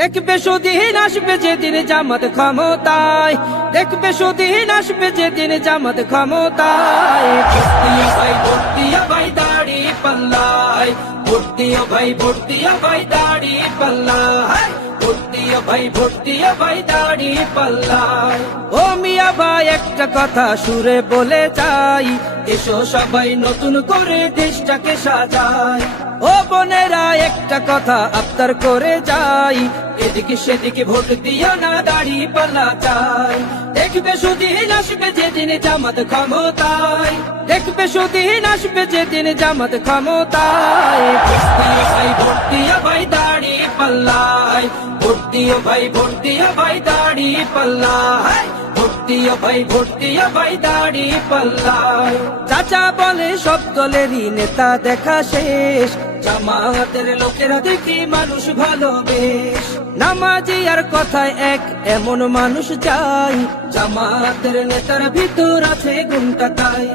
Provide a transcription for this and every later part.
দেখবে সুদিন আসবে যেদিন জামাত ক্ষমতায়, দেখবে সুদিন আসবে যেদিন জামাত ক্ষমতায়। ভর্তিয়া ভাই ভর্তিয়া ভাই দাড়ি পাল্লায়, ভর্তিয়া ভাই ভর্তিয়া ভাই দাড়ি পাল্লায়, ভর্তিয়া ভাই ভর্তিয়া ভাই দাড়ি পাল্লায়। ও মিয়া ভাই একটা কথা সুরে বলে যাই, এসো সবাই নতুন করে দেশটাকে সাজাই। ও বোনেরা একটা কথা আবদার করে যাই, এদিকে সেদিকে ভোট দিও না, দাড়ি পাল্লা চাই। দেখবে সুদিন আসবে যেদিন জামাত ক্ষমতায়, দেখবে সুদিন আসবে যেদিন জামাত ক্ষমতায়। ভর্তিয়া ভাই ভর্তিয়া ভাই দাড়ি পাল্লায়, ভর্তিয়া ভাই ভর্তিয়া ভাই দাড়ি পাল্লায়, ভর্তিয়া ভাই ভর্তিয়া ভাই দাড়ি পাল্লায়। চাচা বলে সব দলেরই নেতা দেখা শেষ, জামাতের লোকেরা দেখি মানুষ ভালো বেশ। নামাজি আর কথায় এক এমন মানুষ চাই, জামাতের নেতার ভিতর আছে গুণটা তাই।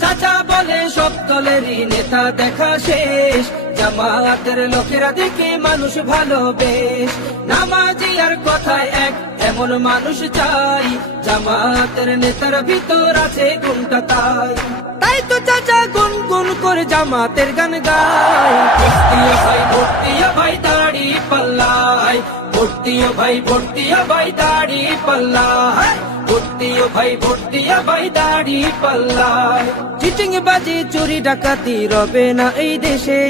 চাচা বলে সব দলেরই নেতা দেখা শেষ, জামাতের লোকেরা দেখি মানুষ ভালো বেশ। নামাজি আর কথায় এক এমন মানুষ চাই, জামাতের নেতার ভিতর আছে গুণটা তাই। তাই তো চাচা গুন গুন করে জামাতের গান গায়। ভর্তিয়া ভাই ভর্তিয়া ভাই দাড়ি পাল্লায়, ভর্তিয়া ভাই ভর্তিয়া ভাই দাড়ি পাল্লায়, ভর্তিয়া ভাই ভর্তিয়া ভাই দাড়ি পাল্লায়। চিটিং বাজি চুরি ডাকাতি রবে না এই দেশে,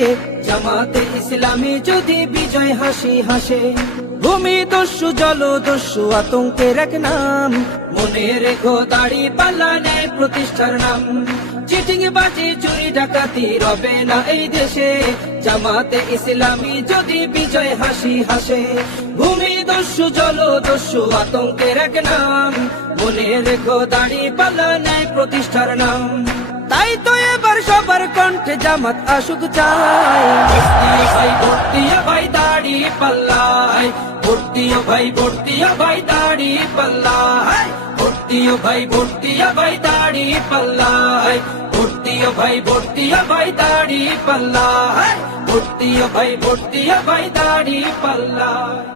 জামাতে ইসলামী যদি বিজয় হাসি হাসে। ভূমি দস্যু জলদস্যু আতঙ্কের এক নাম, মনে রেখো দাড়ি পাল্লা ন্যায় প্রতিষ্ঠার নাম। চিটিং বাজি চুরি ডাকাতি রবে না এই দেশে, জামাতে ইসলামী যদি বিজয় হাসি হাসে। ভূমি দস্যু জলদস্যু আতঙ্কের এক নাম, মনে রেখো দাড়ি পাল্লা ন্যায় প্রতিষ্ঠার নাম। তাই তো এবার সবার কণ্ঠে জামাত আসুক চাই। ভর্তিয়া ভাই ভর্তিয়া ভাই দাড়ি পাল্লায়, ভর্তিয়া ভাই ভর্তিয়া ভাই দাড়ি পাল্লায়, ভর্তিয়া ভাই ভর্তিয়া ভাই দাড়ি পাল্লায়, ভর্তিয়া ভাই ভর্তিয়া ভাই দাড়ি পাল্লায়, ভর্তিয়া ভাই ভর্তিয়া ভাই দাড়ি পাল্লায়।